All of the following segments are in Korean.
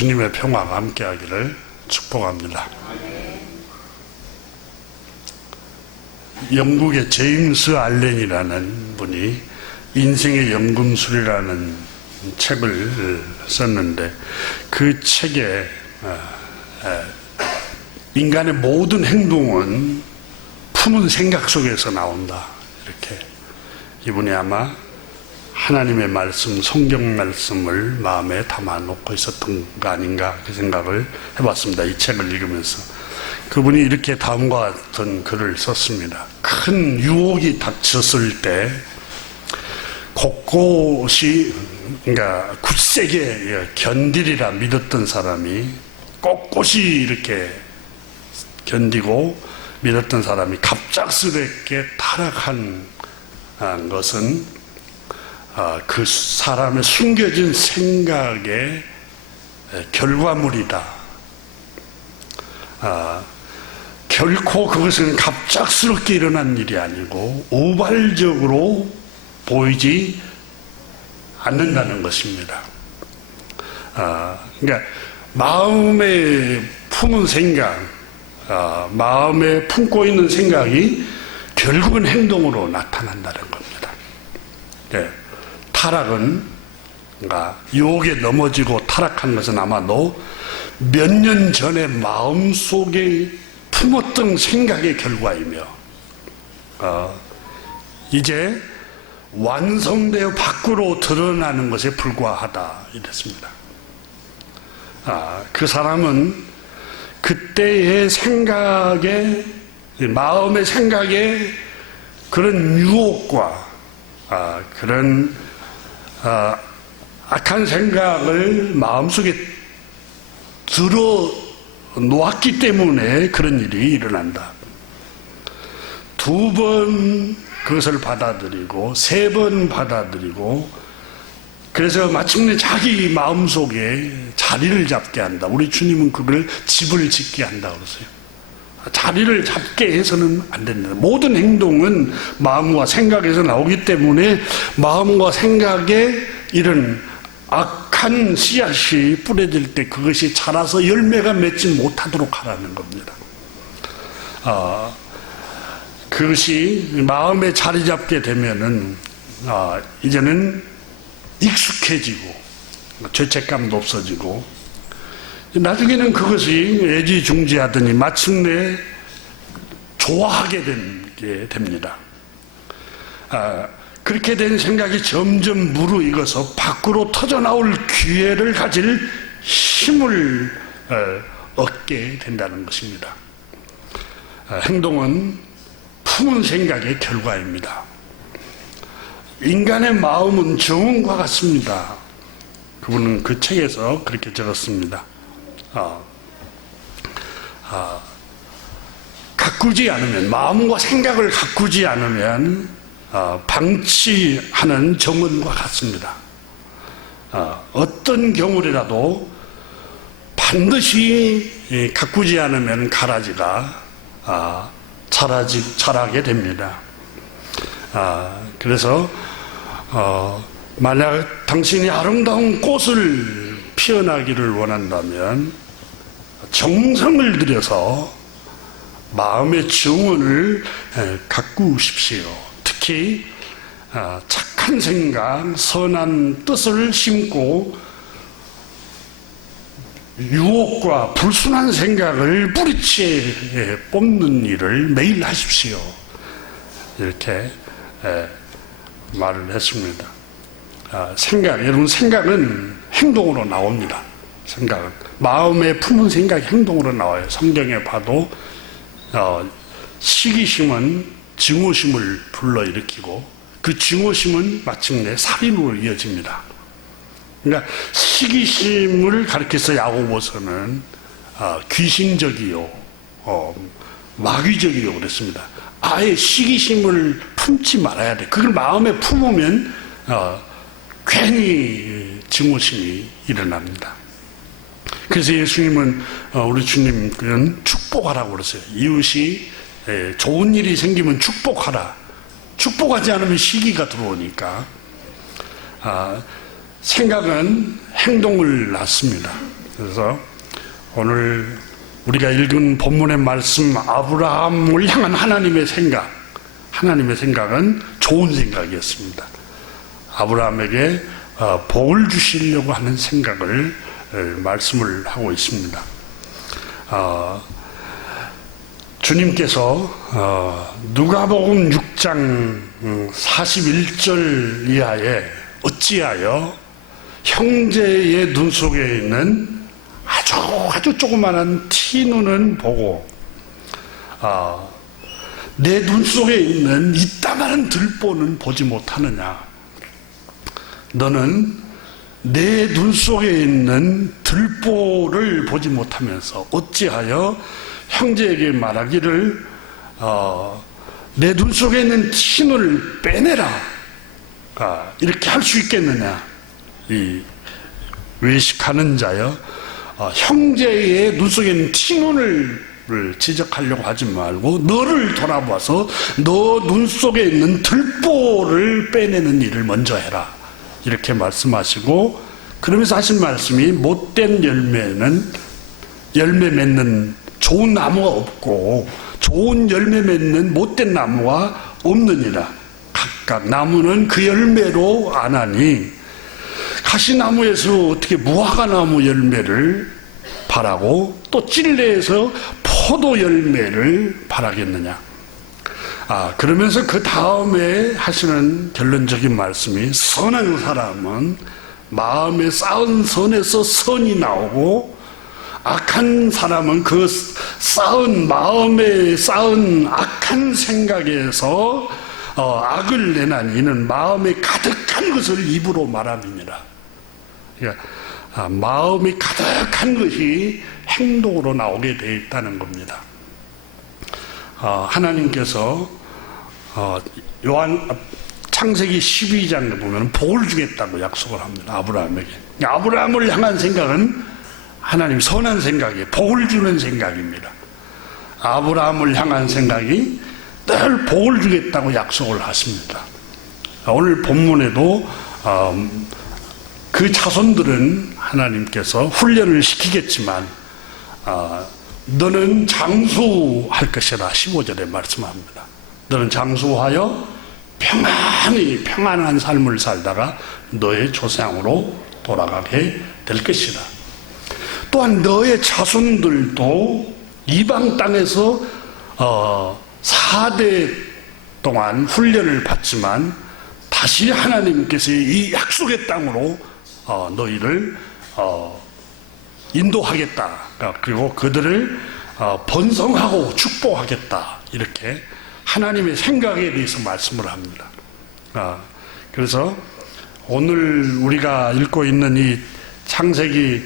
주님의 평화가 함께하기를 축복합니다. 영국의 제임스 알렌이라는 분이 인생의 연금술이라는 책을 썼는데, 그 책에 인간의 모든 행동은 품은 생각 속에서 나온다, 이렇게 이분이 아마 하나님의 말씀, 성경 말씀을 마음에 담아놓고 있었던 거 아닌가, 그 생각을 해봤습니다. 이 책을 읽으면서. 그분이 이렇게 다음과 같은 글을 썼습니다. 큰 유혹이 닥쳤을 때 곳곳이, 그러니까 굳세게 견디리라 믿었던 사람이, 꼿꼿이 이렇게 견디고 믿었던 사람이 갑작스럽게 타락한 것은 그 사람의 숨겨진 생각의 결과물이다. 결코 그것은 갑작스럽게 일어난 일이 아니고 우발적으로 보이지 않는다는 것입니다. 그러니까 마음에 품은 생각, 마음에 품고 있는 생각이 결국은 행동으로 나타난다는 겁니다. 네. 타락은, 그러니까 유혹에 넘어지고 타락한 것은 아마도 몇 년 전에 마음속에 품었던 생각의 결과이며, 이제 완성되어 밖으로 드러나는 것에 불과하다, 이랬습니다. 그 사람은 그때의 생각에, 마음의 생각에 그런 유혹과 그런 악한 생각을 마음속에 들어 놓았기 때문에 그런 일이 일어난다. 2번 그것을 받아들이고 3번 받아들이고, 그래서 마침내 자기 마음속에 자리를 잡게 한다. 우리 주님은 그걸 집을 짓게 한다 그러세요. 자리를 잡게 해서는 안 된다. 모든 행동은 마음과 생각에서 나오기 때문에 마음과 생각에 이런 악한 씨앗이 뿌려질 때 그것이 자라서 열매가 맺지 못하도록 하라는 겁니다. 그것이 마음에 자리 잡게 되면은 이제는 익숙해지고 죄책감도 없어지고, 나중에는 그것이 애지중지하더니 마침내 좋아하게 되게 됩니다. 그렇게 된 생각이 점점 무르익어서 밖으로 터져나올 기회를 가질 힘을 얻게 된다는 것입니다. 행동은 품은 생각의 결과입니다. 인간의 마음은 정원과 같습니다. 그분은 그 책에서 그렇게 적었습니다. 가꾸지 않으면, 마음과 생각을 가꾸지 않으면 방치하는 정원과 같습니다. 어떤 경우라도 반드시 가꾸지 않으면 가라지가 자라게 됩니다. 그래서 만약 당신이 아름다운 꽃을 피어나기를 원한다면 정성을 들여서 마음의 정원을 가꾸십시오. 특히 착한 생각, 선한 뜻을 심고 유혹과 불순한 생각을 뿌리째 뽑는 일을 매일 하십시오. 이렇게 말을 했습니다. 여러분, 생각은 행동으로 나옵니다. 생각은 마음에 품은 생각이 행동으로 나와요. 성경에 봐도 시기심은 증오심을 불러일으키고 그 증오심은 마침내 살인으로 이어집니다. 그러니까 시기심을 가리켜서 야고보서는 귀신적이요, 마귀적이요 그랬습니다. 아예 시기심을 품지 말아야 돼. 그걸 마음에 품으면 괜히 증오심이 일어납니다. 그래서 예수님은, 우리 주님은 축복하라고 그러세요. 이웃이 좋은 일이 생기면 축복하라. 축복하지 않으면 시기가 들어오니까. 생각은 행동을 낳습니다. 그래서 오늘 우리가 읽은 본문의 말씀, 아브라함을 향한 하나님의 생각은 좋은 생각이었습니다. 아브라함에게 복을 주시려고 하는 생각을 말씀을 하고 있습니다. 주님께서 누가복음 6장 41절 이하에 어찌하여 형제의 눈 속에 있는 아주 조그마한 티눈은 보고 내 눈 속에 있는 이따만한 들보는 보지 못하느냐. 너는 내 눈 속에 있는 들보를 보지 못하면서 어찌하여 형제에게 말하기를 내 눈 속에 있는 티눈을 빼내라. 이렇게 할 수 있겠느냐. 이 외식하는 자여, 형제의 눈 속에 있는 티눈을 지적하려고 하지 말고 너를 돌아봐서 너 눈 속에 있는 들보를 빼내는 일을 먼저 해라. 이렇게 말씀하시고, 그러면서 하신 말씀이 못된 열매 맺는 좋은 나무가 없고 좋은 열매 맺는 못된 나무가 없느니라. 각각 나무는 그 열매로 아나니 가시나무에서 어떻게 무화과나무 열매를 바라고 또 찔레에서 포도 열매를 바라겠느냐. 그러면서 그 다음에 하시는 결론적인 말씀이, 선한 사람은 마음에 쌓은 선에서 선이 나오고 악한 사람은 그 마음에 쌓은 악한 생각에서 악을 내나니 이는 마음에 가득한 것을 입으로 말함이니라. 그러니까 마음이 가득한 것이 행동으로 나오게 되어 있다는 겁니다. 하나님께서 창세기 12장에 보면 복을 주겠다고 약속을 합니다. 아브라함에게. 아브라함을 향한 생각은 하나님 선한 생각이에요. 복을 주는 생각입니다. 아브라함을 향한 생각이 늘 복을 주겠다고 약속을 하십니다. 오늘 본문에도 그 자손들은 하나님께서 훈련을 시키겠지만 너는 장수할 것이라 15절에 말씀합니다. 너는 장수하여 평안한 삶을 살다가 너의 조상으로 돌아가게 될 것이라. 또한 너의 자손들도 이방 땅에서 4대 동안 훈련을 받지만 다시 하나님께서 이 약속의 땅으로 너희를 인도하겠다. 그리고 그들을 번성하고 축복하겠다. 이렇게 하나님의 생각에 대해서 말씀을 합니다. 그래서 오늘 우리가 읽고 있는 이 창세기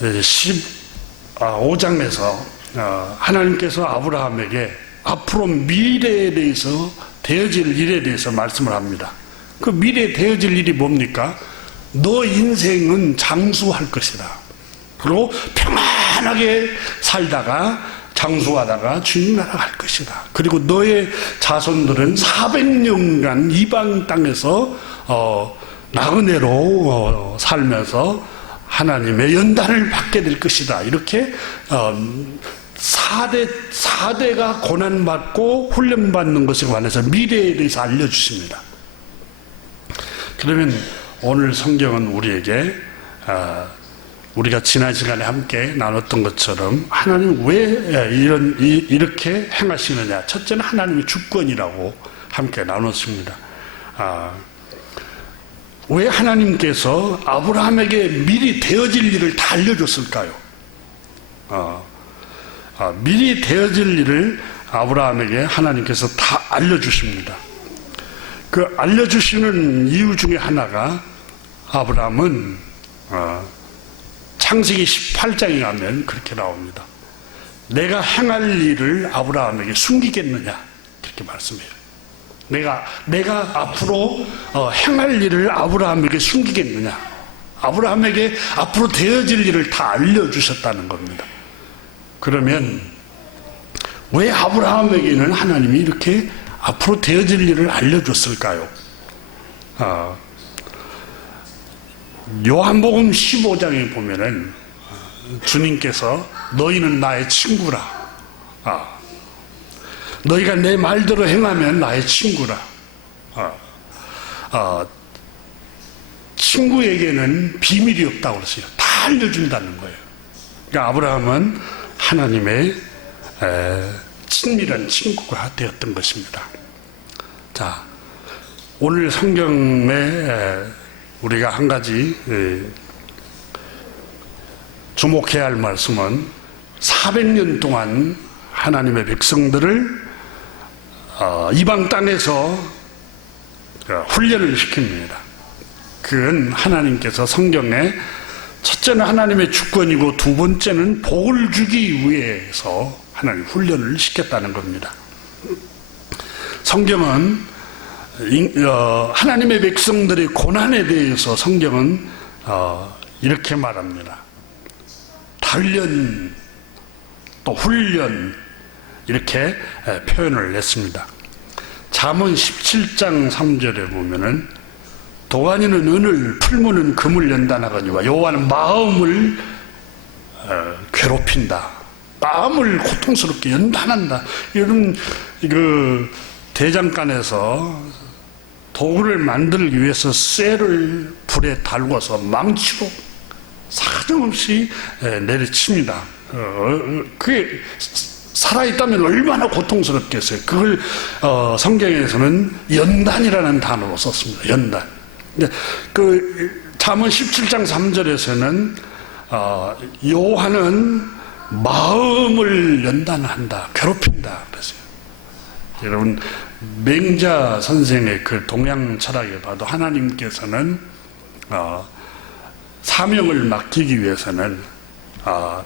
15장에서 하나님께서 아브라함에게 앞으로 미래에 대해서 되어질 일에 대해서 말씀을 합니다. 그 미래에 되어질 일이 뭡니까? 너 인생은 장수할 것이다. 그리고 평안하게 살다가 장수하다가 주님 나라 갈 것이다. 그리고 너의 자손들은 400년간 이방 땅에서 나그네로 살면서 하나님의 연단을 받게 될 것이다. 이렇게 4대가 고난받고 훈련받는 것에 관해서 미래에 대해서 알려주십니다. 그러면 오늘 성경은 우리에게 우리가 지난 시간에 함께 나눴던 것처럼 하나님 왜 이렇게 행하시느냐. 첫째는 하나님의 주권이라고 함께 나눴습니다. 왜 하나님께서 아브라함에게 미리 되어질 일을 다 알려줬을까요? 미리 되어질 일을 아브라함에게 하나님께서 다 알려주십니다. 그 알려주시는 이유 중에 하나가 아브라함은 창세기 18장에 가면 그렇게 나옵니다. 내가 행할 일을 아브라함에게 숨기겠느냐 이렇게 말씀해요. 내가 앞으로 행할 일을 아브라함에게 숨기겠느냐. 아브라함에게 앞으로 되어질 일을 다 알려주셨다는 겁니다. 그러면 왜 아브라함에게는 하나님이 이렇게 앞으로 되어질 일을 알려줬을까요? 요한복음 15장에 보면은 주님께서 너희는 나의 친구라. 너희가 내 말대로 행하면 나의 친구라. 친구에게는 비밀이 없다고 그랬어요. 다 알려준다는 거예요. 그러니까 아브라함은 하나님의 친밀한 친구가 되었던 것입니다. 자, 오늘 성경에 우리가 한 가지 주목해야 할 말씀은 400년 동안 하나님의 백성들을 이방 땅에서 훈련을 시킵니다. 그건 하나님께서 성경에 첫째는 하나님의 주권이고 두 번째는 복을 주기 위해서 하나님 훈련을 시켰다는 겁니다. 성경은 하나님의 백성들의 고난에 대해서 성경은 이렇게 말합니다. 단련 또 훈련 이렇게 표현을 했습니다. 잠언 17장 3절에 보면은 도가니는 은을 풀무는 금을 연단하거니와 여호와는 마음을 괴롭힌다. 마음을 고통스럽게 연단한다. 이런 대장간에서 도구를 만들기 위해서 쇠를 불에 달궈서 망치로 사정없이 내리칩니다. 그게 살아있다면 얼마나 고통스럽겠어요. 그걸 성경에서는 연단이라는 단어로 썼습니다. 연단. 그 잠언 17장 3절에서는 여호와는 마음을 연단한다, 괴롭힌다 그랬어요. 여러분 맹자 선생의 그 동양 철학에 봐도 하나님께서는 사명을 맡기기 위해서는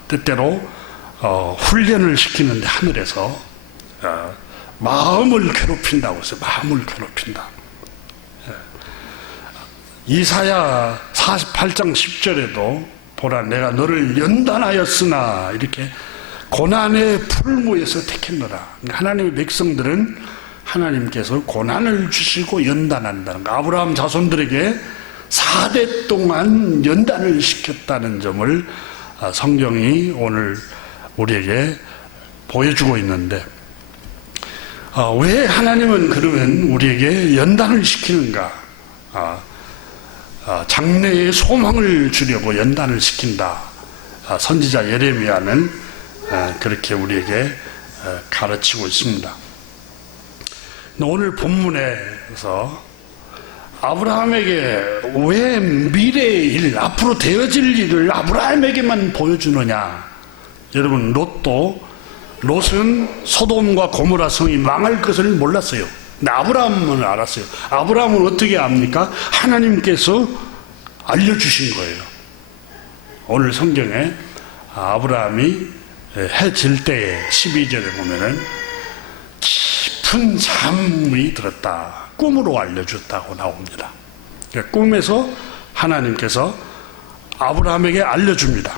때때로 훈련을 시키는데 하늘에서 마음을 괴롭힌다고 했어요. 마음을 괴롭힌다. 이사야 48장 10절에도 보라 내가 너를 연단하였으나 이렇게 고난의 풀무에서 택했노라. 하나님의 백성들은 하나님께서 고난을 주시고 연단한다는 거. 아브라함 자손들에게 4대 동안 연단을 시켰다는 점을 성경이 오늘 우리에게 보여주고 있는데 왜 하나님은 그러면 우리에게 연단을 시키는가? 장래의 소망을 주려고 연단을 시킨다. 선지자 예레미야는 그렇게 우리에게 가르치고 있습니다. 오늘 본문에서 아브라함에게 왜 미래의 일, 앞으로 되어질 일을 아브라함에게만 보여주느냐? 여러분 롯은 소돔과 고모라 성이 망할 것을 몰랐어요. 근데 아브라함은 알았어요. 아브라함은 어떻게 압니까? 하나님께서 알려주신 거예요. 오늘 성경에 아브라함이 해 질 때에 12절에 보면은 깊은 잠이 들었다. 꿈으로 알려줬다고 나옵니다. 꿈에서 하나님께서 아브라함에게 알려줍니다.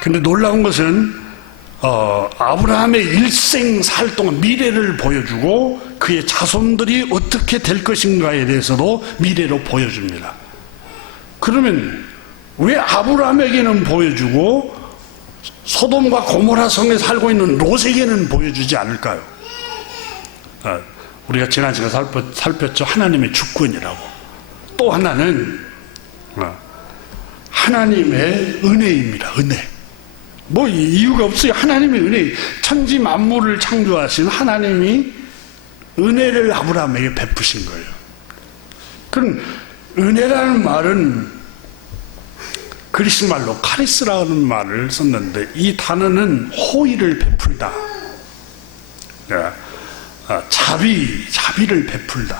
근데 놀라운 것은 아브라함의 일생 살 동안 미래를 보여주고 그의 자손들이 어떻게 될 것인가에 대해서도 미래로 보여줍니다. 그러면 왜 아브라함에게는 보여주고 소돔과 고모라 성에 살고 있는 롯에게는 보여주지 않을까요? 우리가 지난 시간에 살폈죠. 하나님의 주권이라고. 또 하나는 하나님의 은혜입니다. 은혜. 뭐 이유가 없어요. 하나님의 은혜. 천지 만물을 창조하신 하나님이 은혜를 아브라함에게 베푸신 거예요. 그럼 은혜라는 말은 그리스 말로 카리스라는 말을 썼는데 이 단어는 호의를 베풀다. 자비를 베풀다.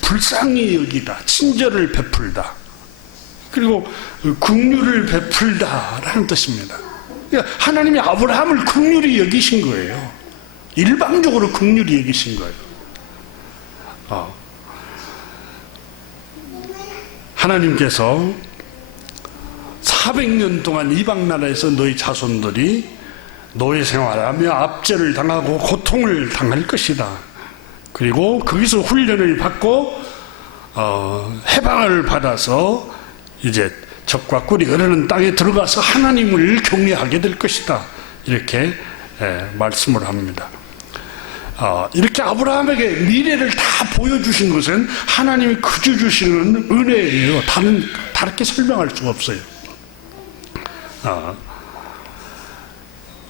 불쌍히 여기다. 친절을 베풀다. 그리고 긍휼을 베풀다라는 뜻입니다. 그러니까 하나님이 아브라함을 긍휼히 여기신 거예요. 일방적으로 긍휼히 여기신 거예요. 하나님께서 400년 동안 이방 나라에서 너희 자손들이 노예 생활하며 압제를 당하고 고통을 당할 것이다. 그리고 거기서 훈련을 받고 해방을 받아서 이제 적과 꿀이 흐르는 땅에 들어가서 하나님을 경외하게 될 것이다. 이렇게 말씀을 합니다. 이렇게 아브라함에게 미래를 다 보여주신 것은 하나님이 그저 주시는 은혜예요. 다르게 설명할 수가 없어요.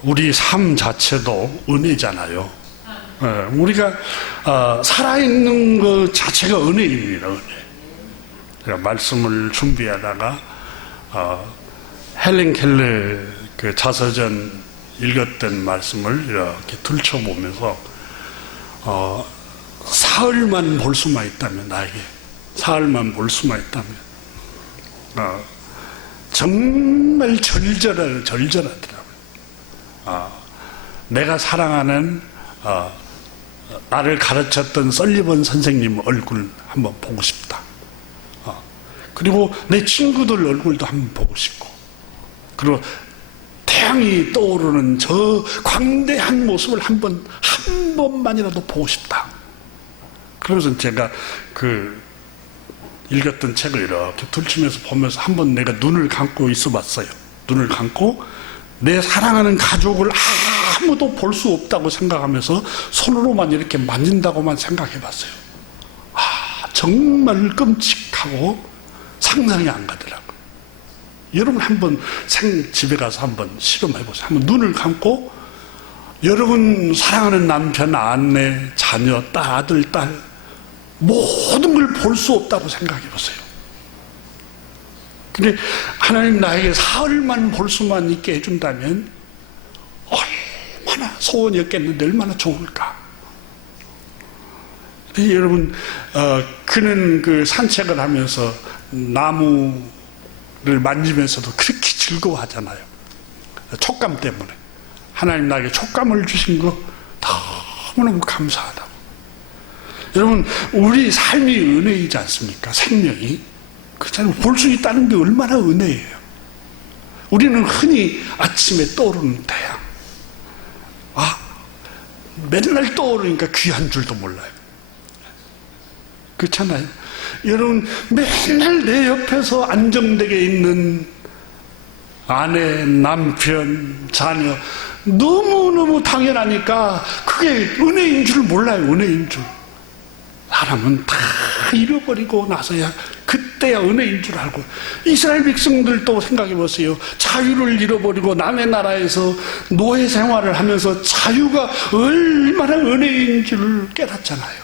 우리 삶 자체도 은혜잖아요. 우리가 살아있는 것 자체가 은혜입니다. 은혜. 제가 말씀을 준비하다가 헬렌 켈러 그 자서전 읽었던 말씀을 이렇게 들춰보면서 사흘만 볼 수만 있다면, 나에게 사흘만 볼 수만 있다면 정말 절절하더라고요. 내가 사랑하는 나를 가르쳤던 설리번 선생님 얼굴 한번 보고 싶다. 그리고 내 친구들 얼굴도 한번 보고 싶고, 그리고 태양이 떠오르는 저 광대한 모습을 한 번만이라도 보고 싶다. 그래서 제가 그 읽었던 책을 이렇게 들추면서 보면서 한번 내가 눈을 감고 있어 봤어요. 눈을 감고 내 사랑하는 가족을 아무도 볼 수 없다고 생각하면서 손으로만 이렇게 만진다고만 생각해 봤어요. 정말 끔찍하고 상상이 안 가더라고요. 여러분 한번 집에 가서 한번 실험해 보세요. 한번 눈을 감고 여러분 사랑하는 남편, 아내, 자녀, 아들, 딸 모든 걸 볼 수 없다고 생각해 보세요. 근데 하나님 나에게 사흘만 볼 수만 있게 해준다면 얼마나 소원이었겠는데 얼마나 좋을까. 여러분 그는 그 산책을 하면서 나무를 만지면서도 그렇게 즐거워하잖아요. 촉감 때문에. 하나님 나에게 촉감을 주신 거 너무너무 감사하다고. 여러분 우리 삶이 은혜이지 않습니까? 생명이. 그렇잖아요. 볼 수 있다는 게 얼마나 은혜예요. 우리는 흔히 아침에 떠오르는 태양, 맨날 떠오르니까 귀한 줄도 몰라요. 그렇잖아요. 여러분 맨날 내 옆에서 안정되게 있는 아내, 남편, 자녀 너무너무 당연하니까 그게 은혜인 줄 몰라요. 은혜인 줄. 사람은 다 잃어버리고 나서야 그때야 은혜인 줄 알고. 이스라엘 백성들도 생각해 보세요. 자유를 잃어버리고 남의 나라에서 노예 생활을 하면서 자유가 얼마나 은혜인 줄 깨닫잖아요.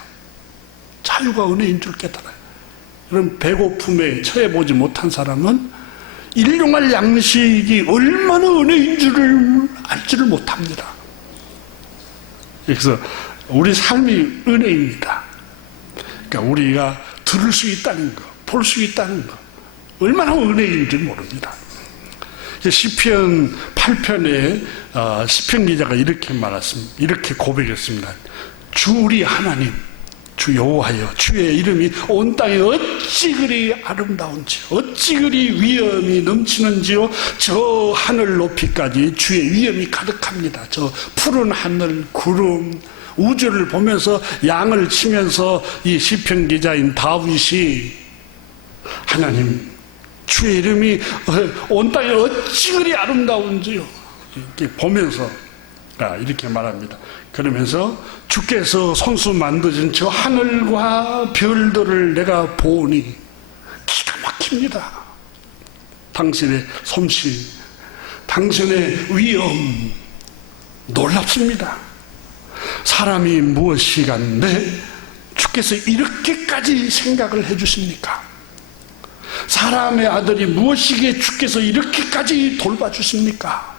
자유가 은혜인 줄 깨달아요. 그럼 배고픔에 처해보지 못한 사람은 일용할 양식이 얼마나 은혜인 줄을 알지를 못합니다. 그래서 우리 삶이 은혜입니다. 그러니까 우리가 들을 수 있다는 것, 볼 수 있다는 것, 얼마나 은혜인지 모릅니다. 시편 8편에 시편 기자가 이렇게 말했습니다. 이렇게 고백했습니다. 주 우리 하나님, 주 여호와여, 주의 이름이 온 땅에 어찌 그리 아름다운지, 어찌 그리 위엄이 넘치는지요. 저 하늘 높이까지 주의 위엄이 가득합니다. 저 푸른 하늘, 구름, 우주를 보면서 양을 치면서 이 시편 기자인 다윗이 하나님, 주의 이름이 온 땅에 어찌 그리 아름다운지요. 이렇게 보면서 이렇게 말합니다. 그러면서 주께서 손수 만드신 저 하늘과 별들을 내가 보니 기가 막힙니다. 당신의 솜씨, 당신의 위엄 놀랍습니다. 사람이 무엇이간데 주께서 이렇게까지 생각을 해주십니까? 사람의 아들이 무엇이기에 주께서 이렇게까지 돌봐주십니까?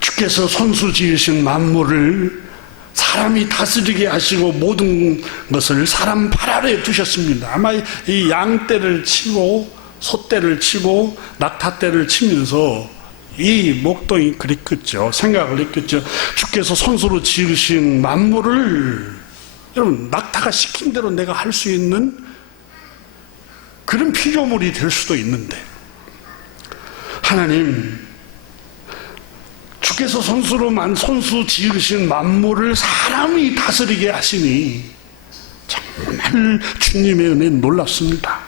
주께서 손수 지으신 만물을 사람이 다스리게 하시고 모든 것을 사람 발 아래에 두셨습니다. 아마 이 양떼를 치고 소떼를 치고 낙타떼를 치면서 이 목동이 그랬겠죠. 생각을 했겠죠. 주께서 손수로 지으신 만물을 여러분 낙타가 시킨 대로 내가 할 수 있는 그런 피조물이 될 수도 있는데, 하나님 주께서 손수 지으신 만물을 사람이 다스리게 하시니 정말 주님의 은혜는 놀랍습니다.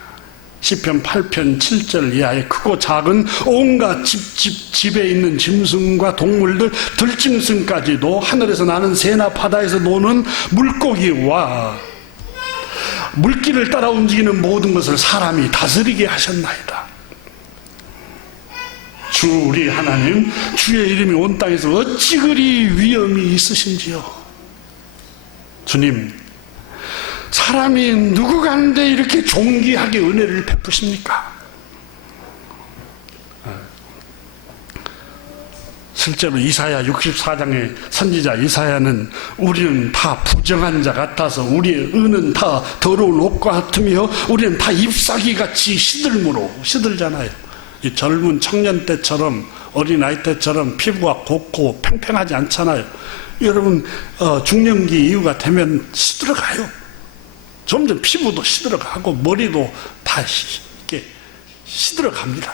시편 8편 7절 이하의 크고 작은 온갖 집에 있는 짐승과 동물들, 들짐승까지도 하늘에서 나는 새나 바다에서 노는 물고기와 물길을 따라 움직이는 모든 것을 사람이 다스리게 하셨나이다. 주 우리 하나님, 주의 이름이 온 땅에서 어찌 그리 위엄이 있으신지요. 주님, 사람이 누구 가는데 이렇게 존귀하게 은혜를 베푸십니까? 실제로 이사야 64장의 선지자 이사야는 우리는 다 부정한 자 같아서 우리의 은은 다 더러운 옷과 같으며 우리는 다 잎사귀 같이 시들잖아요. 이 젊은 청년 때처럼 어린아이 때처럼 피부가 곱고 팽팽하지 않잖아요. 여러분 중년기 이후가 되면 시들어가요. 점점 피부도 시들어가고 머리도 다 이렇게 시들어갑니다.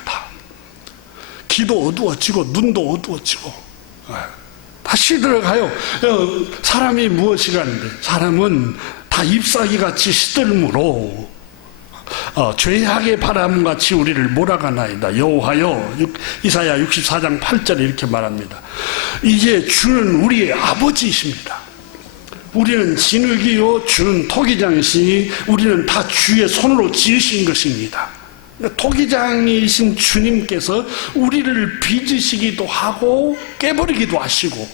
귀도 어두워지고 눈도 어두워지고 다 시들어가요. 사람이 무엇이 가는데 사람은 다 잎사귀같이 시들므로 죄악의 바람같이 우리를 몰아가나이다. 여호와여, 이사야 64장 8절에 이렇게 말합니다. 이제 주는 우리의 아버지이십니다. 우리는 진흙이요 주는 토기장이시니 우리는 다 주의 손으로 지으신 것입니다. 토기장이신 주님께서 우리를 빚으시기도 하고 깨버리기도 하시고,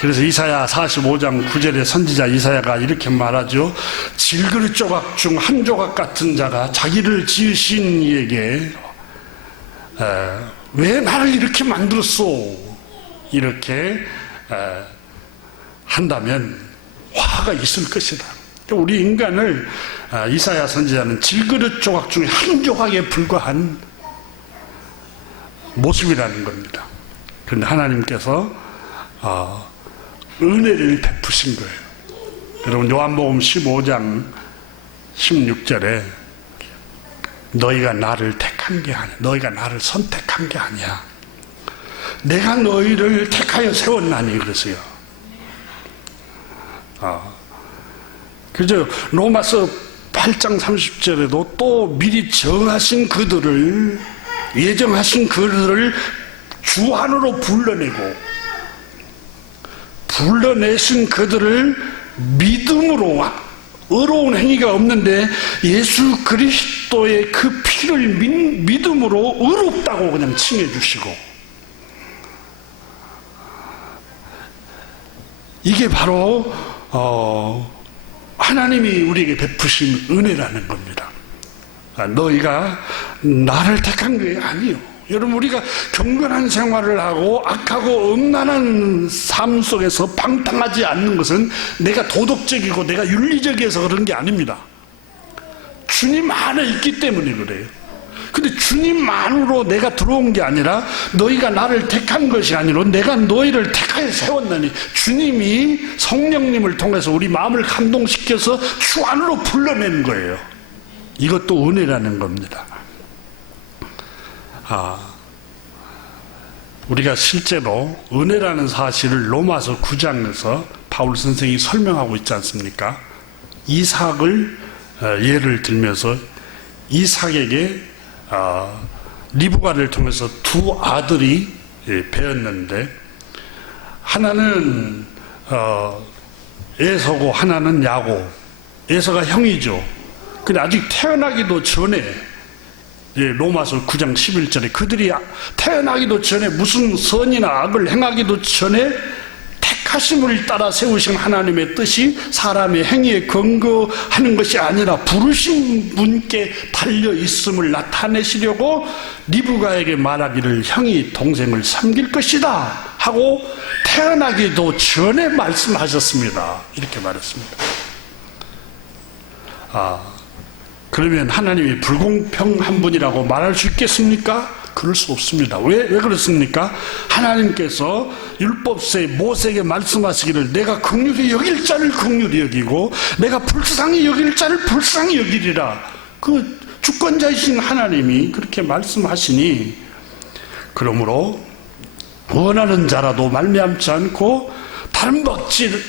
그래서 이사야 45장 9절에 선지자 이사야가 이렇게 말하죠. 질그릇 조각 중 한 조각 같은 자가 자기를 지으신 이에게 왜 나를 이렇게 만들었소? 이렇게 한다면 화가 있을 것이다. 우리 인간을 이사야 선지자는 질그릇 조각 중에 한 조각에 불과한 모습이라는 겁니다. 그런데 하나님께서 은혜를 베푸신 거예요. 여러분 요한복음 15장 16절에 너희가 나를 택한 게 아니야. 너희가 나를 선택한 게 아니야. 내가 너희를 택하여 세웠나니 그랬어요. 그죠? 로마서 8장 30절에도 또 미리 정하신 그들을, 예정하신 그들을 주 안으로 불러내신 그들을 믿음으로, 의로운 행위가 없는데 예수 그리스도의 그 피를 믿음으로 의롭다고 그냥 칭해 주시고, 이게 바로 하나님이 우리에게 베푸신 은혜라는 겁니다. 너희가 나를 택한 게 아니요. 여러분, 우리가 경건한 생활을 하고 악하고 음란한 삶 속에서 방탕하지 않는 것은 내가 도덕적이고 내가 윤리적이어서 그런 게 아닙니다. 주님 안에 있기 때문에 그래요. 근데 주님만으로 내가 들어온 게 아니라 너희가 나를 택한 것이 아니라 내가 너희를 택하여 세웠나니, 주님이 성령님을 통해서 우리 마음을 감동시켜서 주 안으로 불러낸 거예요. 이것도 은혜라는 겁니다. 우리가 실제로 은혜라는 사실을 로마서 9장에서 바울 선생이 설명하고 있지 않습니까? 이삭을 예를 들면서 이삭에게 리브가를 통해서 두 아들이 배었는데, 하나는 에서고 하나는 야곱. 에서가 형이죠. 근데 아직 태어나기도 전에, 로마서 9장 11절에 그들이 태어나기도 전에 무슨 선이나 악을 행하기도 전에 택하심을 따라 세우신 하나님의 뜻이 사람의 행위에 근거하는 것이 아니라 부르신 분께 달려 있음을 나타내시려고 리브가에게 말하기를 형이 동생을 섬길 것이다 하고 태어나기도 전에 말씀하셨습니다. 이렇게 말했습니다. 그러면 하나님이 불공평한 분이라고 말할 수 있겠습니까? 그럴 수 없습니다. 왜 그렇습니까? 하나님께서 율법서에 모세에게 말씀하시기를 내가 긍휼히 여길 자를 긍휼히 여기고 내가 불쌍히 여길 자를 불쌍히 여기리라. 그 주권자이신 하나님이 그렇게 말씀하시니, 그러므로 원하는 자라도 말미암지 않고 다른 박질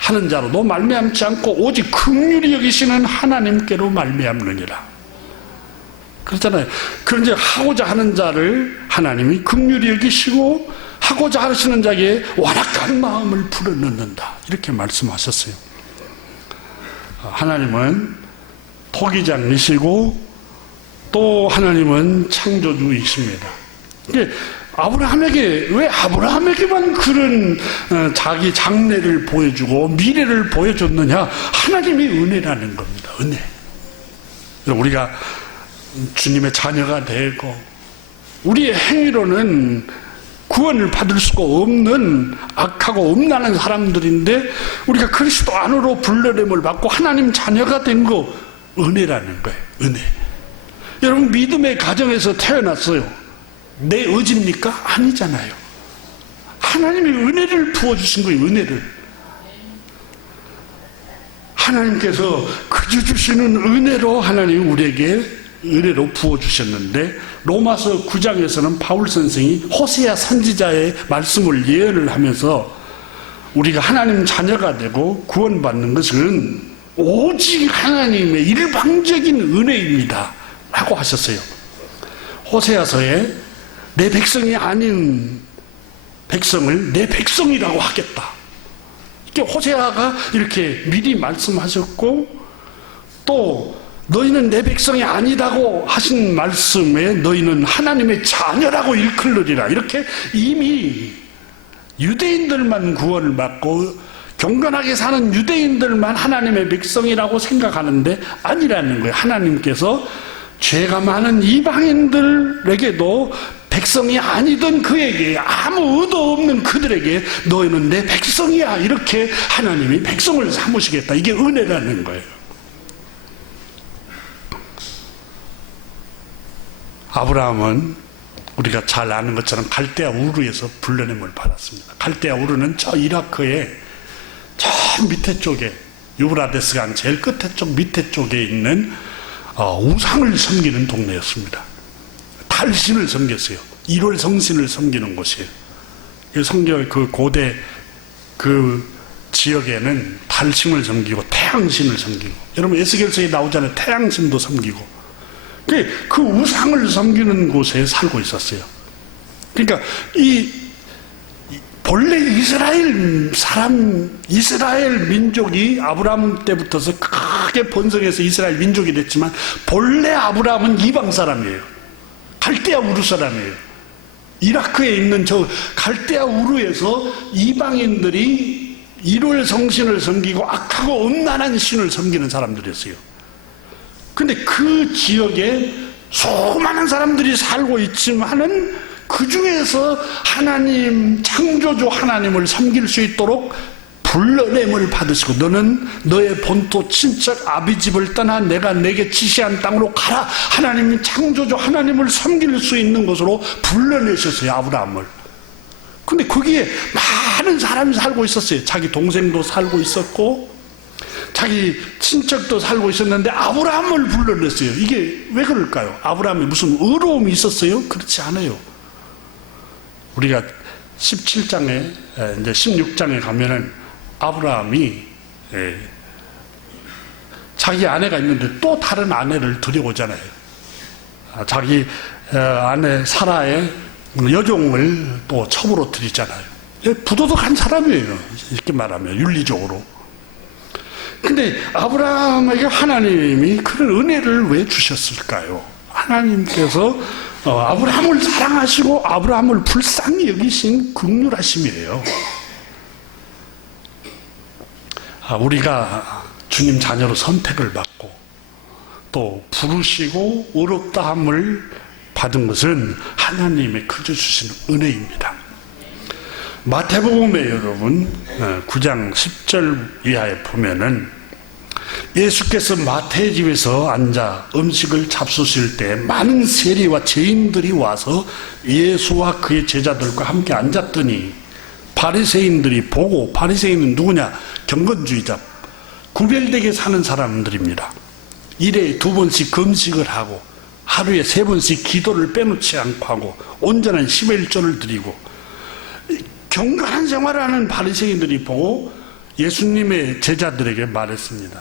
하는 자로도 말미암지 않고 오직 긍휼히 여기시는 하나님께로 말미암느니라. 그렇잖아요. 그런데 하고자 하는 자를 하나님이 긍휼히 여기시고 하고자 하시는 자에게 완악한 마음을 불어넣는다. 이렇게 말씀하셨어요. 하나님은 토기장이시고 또 하나님은 창조주이십니다. 아브라함에게 왜 아브라함에게만 그런 자기 장래를 보여주고 미래를 보여줬느냐? 하나님의 은혜라는 겁니다. 은혜. 우리가 주님의 자녀가 되고 우리의 행위로는 구원을 받을 수가 없는 악하고 음란한 사람들인데 우리가 그리스도 안으로 불러냄을 받고 하나님 자녀가 된 거 은혜라는 거예요. 은혜. 여러분 믿음의 가정에서 태어났어요. 내 의지입니까? 아니잖아요. 하나님의 은혜를 부어주신 거예요. 은혜를. 하나님께서 그저 주시는 은혜로 하나님 우리에게 은혜로 부어주셨는데 로마서 9장에서는 바울 선생이 호세아 선지자의 말씀을 예언을 하면서 우리가 하나님 자녀가 되고 구원받는 것은 오직 하나님의 일방적인 은혜입니다 라고 하셨어요. 호세아서에 내 백성이 아닌 백성을 내 백성이라고 하겠다. 이렇게 호세아가 이렇게 미리 말씀하셨고 또 너희는 내 백성이 아니라고 하신 말씀에 너희는 하나님의 자녀라고 일컬으리라. 이렇게 이미 유대인들만 구원을 받고 경건하게 사는 유대인들만 하나님의 백성이라고 생각하는데 아니라는 거예요. 하나님께서 죄가 많은 이방인들에게도 백성이 아니던 그에게 아무 의도 없는 그들에게 너희는 내 백성이야. 이렇게 하나님이 백성을 삼으시겠다. 이게 은혜라는 거예요. 아브라함은 우리가 잘 아는 것처럼 갈대아 우르에서 불러냄을 받았습니다. 갈대아 우르는 저 이라크의 저 밑에 쪽에 유브라데스강 제일 끝에 쪽 밑에 쪽에 있는 우상을 섬기는 동네였습니다. 달신을 섬겼어요. 1월 성신을 섬기는 곳이에요. 성경 그 고대 그 지역에는 달신을 섬기고 태양신을 섬기고 여러분 에스겔서에 나오잖아요. 태양신도 섬기고 그 우상을 섬기는 곳에 살고 있었어요. 그러니까 본래 이스라엘 민족이 아브라함 때부터서 크게 번성해서 이스라엘 민족이 됐지만 본래 아브라함은 이방 사람이에요. 갈대아 우르 사람이에요. 이라크에 있는 저 갈대아 우르에서 이방인들이 1월 성신을 섬기고 악하고 음란한 신을 섬기는 사람들이었어요. 근데 그 지역에 수많은 사람들이 살고 있지만은 그 중에서 하나님, 창조주 하나님을 섬길 수 있도록 불러냄을 받으시고 너는 너의 본토 친척 아비집을 떠나 내가 내게 지시한 땅으로 가라. 하나님, 창조주 하나님을 섬길 수 있는 곳으로 불러내셨어요. 아브라함을. 근데 거기에 많은 사람이 살고 있었어요. 자기 동생도 살고 있었고 자기 친척도 살고 있었는데 아브라함을 불러냈어요. 이게 왜 그럴까요? 아브라함이 무슨 의로움이 있었어요? 그렇지 않아요. 우리가 17장에 이제 16장에 가면은 아브라함이 자기 아내가 있는데 또 다른 아내를 들여오잖아요. 자기 아내 사라의 여종을 또 첩으로 들이잖아요. 부도덕한 사람이에요. 이렇게 말하면 윤리적으로. 근데 아브라함에게 하나님이 그런 은혜를 왜 주셨을까요? 하나님께서 아브라함을 사랑하시고 아브라함을 불쌍히 여기신 긍휼하심이에요. 우리가 주님 자녀로 선택을 받고 또 부르시고 의롭다함을 받은 것은 하나님의 그저 주시는 은혜입니다. 마태복음에 여러분 9장 10절 이하에 보면은 예수께서 마태의 집에서 앉아 음식을 잡수실 때 많은 세리와 죄인들이 와서 예수와 그의 제자들과 함께 앉았더니 바리새인들이 보고, 바리새인은 누구냐? 경건주의자, 구별되게 사는 사람들입니다. 일에 2번씩 금식을 하고 하루에 3번씩 기도를 빼놓지 않고 하고 온전한 10의 1조를 드리고 경건한 생활을 하는 바리새인들이 보고 예수님의 제자들에게 말했습니다.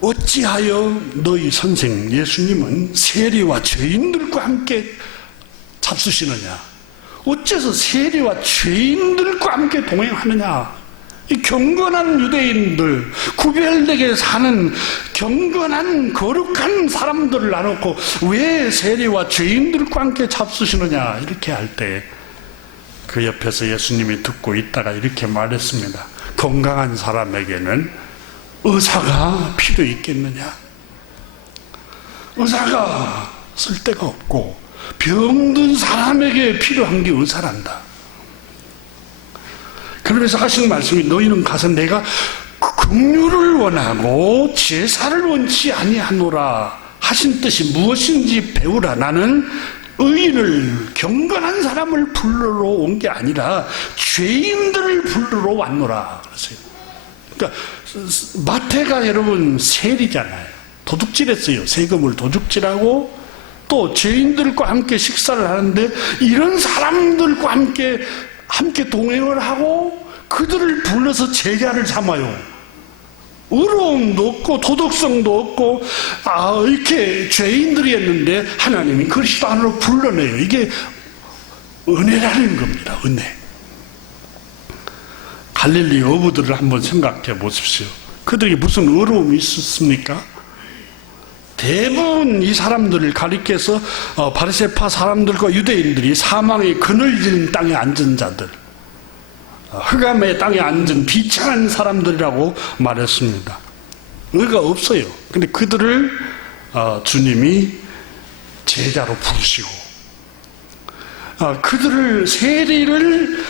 어찌하여 너희 선생 예수님은 세리와 죄인들과 함께 잡수시느냐? 어째서 세리와 죄인들과 함께 동행하느냐? 이 경건한 유대인들, 구별되게 사는 경건한 거룩한 사람들을 놔놓고 왜 세리와 죄인들과 함께 잡수시느냐? 이렇게 할 때 그 옆에서 예수님이 듣고 있다가 이렇게 말했습니다. 건강한 사람에게는 의사가 필요 있겠느냐? 의사가 쓸데가 없고 병든 사람에게 필요한 게 의사란다. 그러면서 하신 말씀이 너희는 가서 내가 긍휼을 원하고 제사를 원치 아니하노라 하신 뜻이 무엇인지 배우라. 나는 의인을 경건한 사람을 부르러 온 게 아니라 죄인들을 부르러 왔노라 그랬어요. 그러니까 마태가 여러분 세리잖아요. 도둑질했어요. 세금을 도둑질하고 또 죄인들과 함께 식사를 하는데 이런 사람들과 함께 동행을 하고 그들을 불러서 제자를 삼아요. 의로움도 없고 도덕성도 없고 이렇게 죄인들이 했는데 하나님이 그리스도 안으로 불러내요. 이게 은혜라는 겁니다. 은혜. 갈릴리 어부들을 한번 생각해 보십시오. 그들에게 무슨 의로움이 있었습니까? 대부분 이 사람들을 가리켜서 바리새파 사람들과 유대인들이 사망의 그늘진 땅에 앉은 자들, 흑암의 땅에 앉은 비참한 사람들이라고 말했습니다. 의가 없어요. 근데 그들을 주님이 제자로 부르시고 그들을 세리를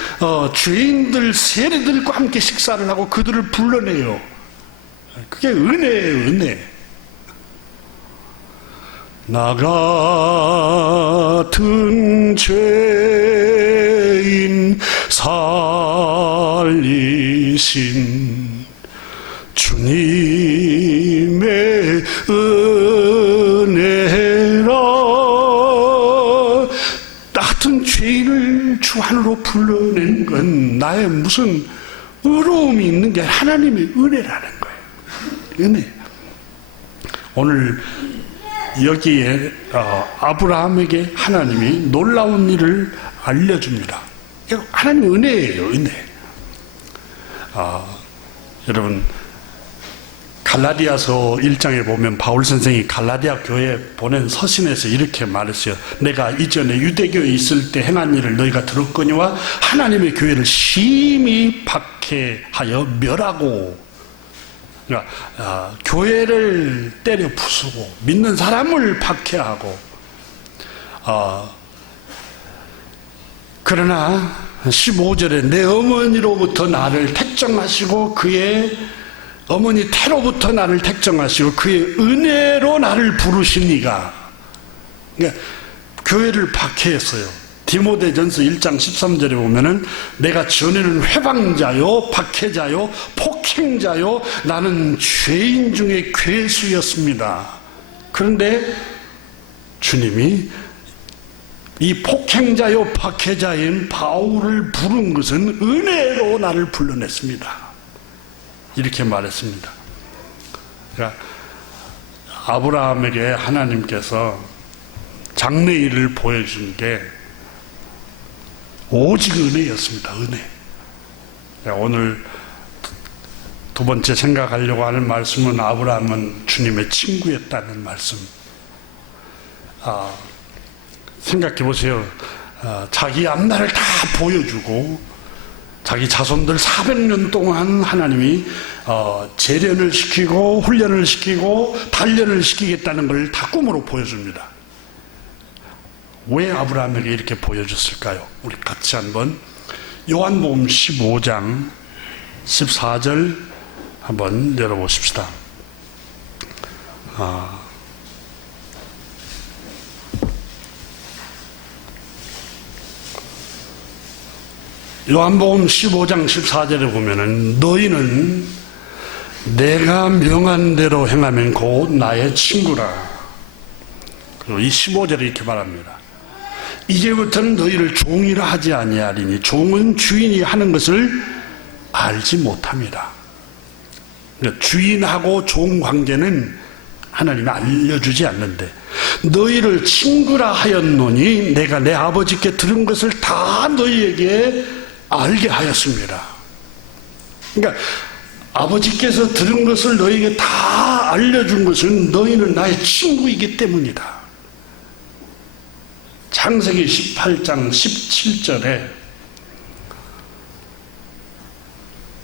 죄인들 세리들과 함께 식사를 하고 그들을 불러내요. 그게 은혜예요. 은혜. 나 같은 죄인 살리신 주님의 은혜라. 나 같은 죄인을 주 안으로 불러낸 건 나의 무슨 의로움이 있는 게 하나님의 은혜라는 거예요. 은혜. 오늘 여기에 아브라함에게 하나님이 놀라운 일을 알려줍니다. 하나님의 은혜예요. 은혜. 여러분 갈라디아서 1장에 보면 바울 선생이 갈라디아 교회에 보낸 서신에서 이렇게 말했어요. 내가 이전에 유대교에 있을 때 행한 일을 너희가 들었거니와 하나님의 교회를 심히 박해하여 멸하고, 그러니까 교회를 때려 부수고 믿는 사람을 박해하고, 그러나 15절에 내 어머니로부터 나를 택정하시고 그의 어머니 태로부터 나를 택정하시고 그의 은혜로 나를 부르시니가. 그러니까 교회를 박해했어요. 디모데전서 1장 13절에 보면은 내가 전에는 회방자요 박해자요 폭행자요 나는 죄인 중에 괴수였습니다. 그런데 주님이 이 폭행자요 박해자인 바울을 부른 것은 은혜로 나를 불러냈습니다. 이렇게 말했습니다. 그러니까 아브라함에게 하나님께서 장래일을 보여준 게 오직 은혜였습니다. 은혜. 오늘 두 번째 생각하려고 하는 말씀은 아브라함은 주님의 친구였다는 말씀. 생각해 보세요. 자기 앞날을 다 보여주고 자기 자손들 400년 동안 하나님이 재련을 시키고 훈련을 시키고 단련을 시키겠다는 걸 다 꿈으로 보여줍니다. 왜 아브라함에게 이렇게 보여줬을까요? 우리 같이 한번 요한복음 15장 14절 한번 열어보십시다. 요한복음 15장 14절에 보면은 너희는 내가 명한 대로 행하면 곧 나의 친구라. 그리고 이 15절에 이렇게 말합니다. 이제부터는 너희를 종이라 하지 아니하리니 종은 주인이 하는 것을 알지 못합니다. 그러니까 주인하고 종 관계는 하나님이 알려주지 않는데, 너희를 친구라 하였노니 내가 내 아버지께 들은 것을 다 너희에게 알게 하였습니다. 그러니까 아버지께서 들은 것을 너희에게 다 알려준 것은 너희는 나의 친구이기 때문이다. 창세기 18장 17절에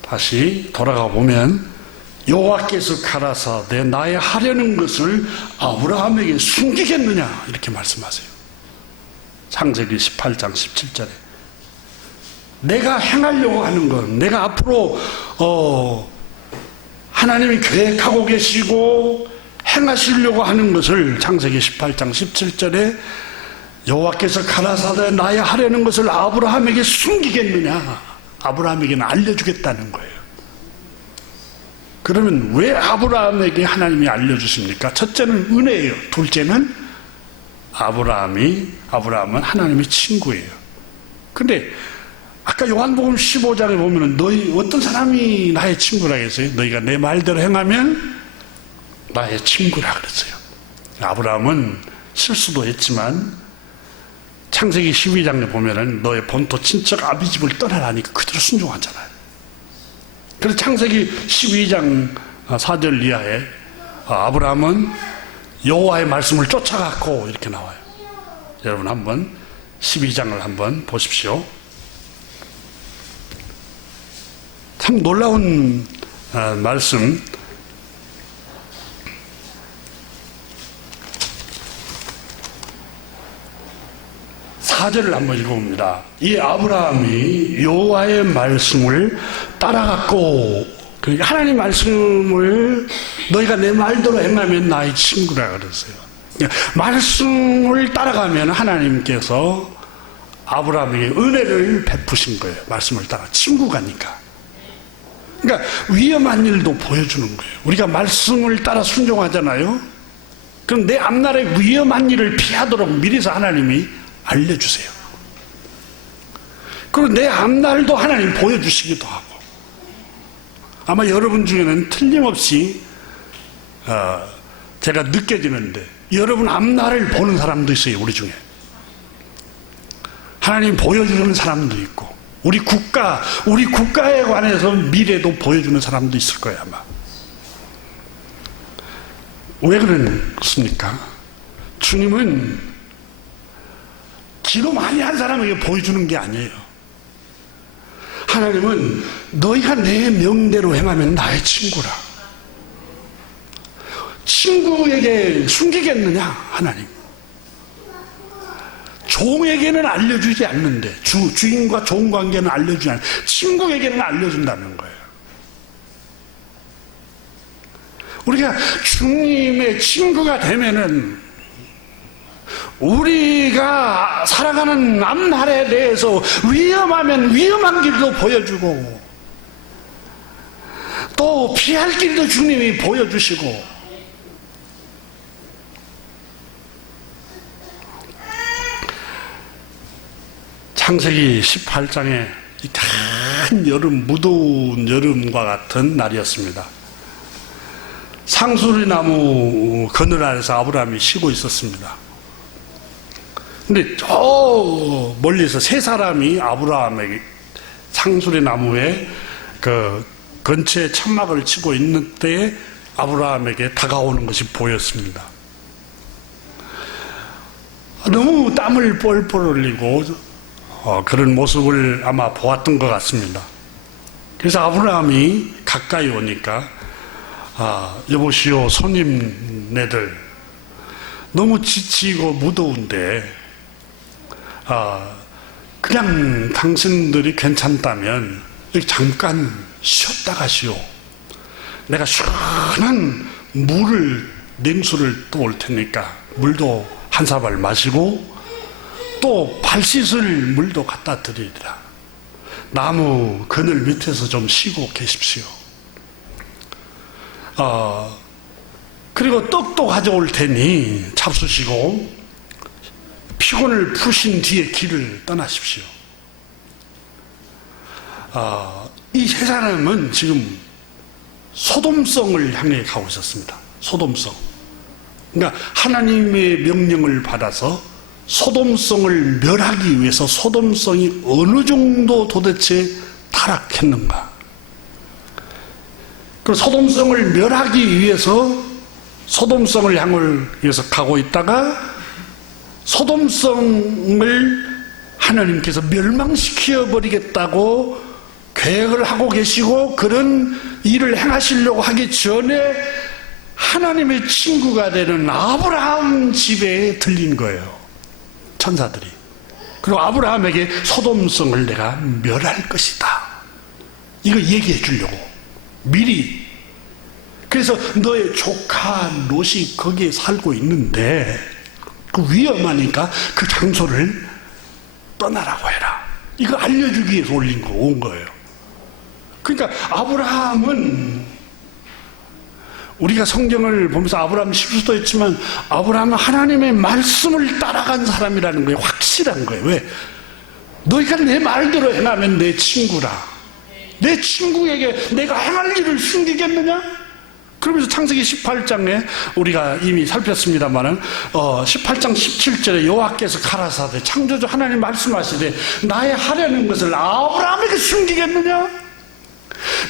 다시 돌아가 보면, 여호와께서 가라사대 나의 하려는 것을 아브라함에게 숨기겠느냐 이렇게 말씀하세요. 창세기 18장 17절에 내가 행하려고 하는 것, 내가 앞으로 하나님이 계획하고 계시고 행하시려고 하는 것을 창세기 18장 17절에 여호와께서 가라사대 나의 하려는 것을 아브라함에게 숨기겠느냐, 아브라함에게는 알려주겠다는 거예요. 그러면 왜 아브라함에게 하나님이 알려주십니까? 첫째는 은혜예요. 둘째는 아브라함은 하나님의 친구예요. 근데 아까 요한복음 15장에 보면은 너희 어떤 사람이 나의 친구라 했어요? 너희가 내 말대로 행하면 나의 친구라 그랬어요. 아브라함은 실수도 했지만 창세기 12장에 보면은 너의 본토 친척 아비집을 떠나라니까 그대로 순종하잖아요. 그래서 창세기 12장 4절 이하에 아브라함은 여호와의 말씀을 쫓아갔고 이렇게 나와요. 여러분 한번 12장을 한번 보십시오. 참 놀라운 말씀. 4절을 한번 읽어봅니다. 이 아브라함이 여호와의 말씀을 따라갔고, 그러니까 하나님 말씀을 너희가 내 말대로 행하면 나의 친구라 그랬어요. 말씀을 따라가면 하나님께서 아브라함에게 은혜를 베푸신 거예요. 말씀을 따라 친구가니까. 그러니까 위험한 일도 보여주는 거예요. 우리가 말씀을 따라 순종하잖아요. 그럼 내 앞날에 위험한 일을 피하도록 미리서 하나님이 알려주세요. 그리고 내 앞날도 하나님 보여주시기도 하고. 아마 여러분 중에는 틀림없이 제가 느껴지는데 여러분 앞날을 보는 사람도 있어요. 우리 중에 하나님 보여주는 사람도 있고, 우리 국가에 관해서 미래도 보여주는 사람도 있을 거예요. 아마. 왜 그렇습니까? 주님은 기도 많이 한 사람에게 보여주는 게 아니에요. 하나님은 너희가 내 명대로 행하면 나의 친구라. 친구에게 숨기겠느냐? 하나님. 종에게는 알려주지 않는데, 주인과 종 관계는 알려주지 않는데 친구에게는 알려준다는 거예요. 우리가 주님의 친구가 되면은 우리가 살아가는 앞날에 대해서 위험하면 위험한 길도 보여주고, 또 피할 길도 주님이 보여주시고, 창세기 18장에 큰 여름, 무더운 여름과 같은 날이었습니다. 상수리나무 그늘 아래서 아브라함이 쉬고 있었습니다. 근데 저 멀리서 세 사람이 아브라함에게 상수리나무에 그 근처에 천막을 치고 있는 때에 아브라함에게 다가오는 것이 보였습니다. 너무 땀을 뻘뻘 흘리고 그런 모습을 아마 보았던 것 같습니다. 그래서 아브라함이 가까이 오니까 여보시오, 손님네들 너무 지치고 무더운데 그냥 당신들이 괜찮다면 여기 잠깐 쉬었다 가시오. 내가 시원한 냉수를 또 올 테니까 물도 한 사발 마시고 또 발 씻을 물도 갖다 드리리라. 나무 그늘 밑에서 좀 쉬고 계십시오. 그리고 떡도 가져올 테니 잡수시고 피곤을 푸신 뒤에 길을 떠나십시오. 이 세 사람은 지금 소돔성을 향해 가고 있었습니다. 소돔성. 그러니까 하나님의 명령을 받아서 소돔성을 멸하기 위해서 소돔성이 어느 정도 도대체 타락했는가. 그 소돔성을 멸하기 위해서 소돔성을 향해서 가고 있다가 소돔성을 하나님께서 멸망시켜 버리겠다고 계획을 하고 계시고 그런 일을 행하시려고 하기 전에 하나님의 친구가 되는 아브라함 집에 들린 거예요. 천사들이. 그리고 아브라함에게 소돔성을 내가 멸할 것이다. 이거 얘기해 주려고 미리. 그래서 너의 조카 롯이 거기에 살고 있는데 그 위험하니까 그 장소를 떠나라고 해라. 이거 알려주기 위해서 온 거예요. 그러니까 아브라함은 우리가 성경을 보면서 아브라함 실수도 했지만 아브라함은 하나님의 말씀을 따라간 사람이라는 거예요. 확실한 거예요. 왜? 너희가 내 말대로 행하면 내 친구라. 내 친구에게 내가 행할 일을 숨기겠느냐? 그러면서 창세기 18장에 우리가 이미 살폈습니다마는 18장 17절에 여호와께서 가라사대 창조주 하나님 말씀하시되 나의 하려는 것을 아브라함에게 숨기겠느냐?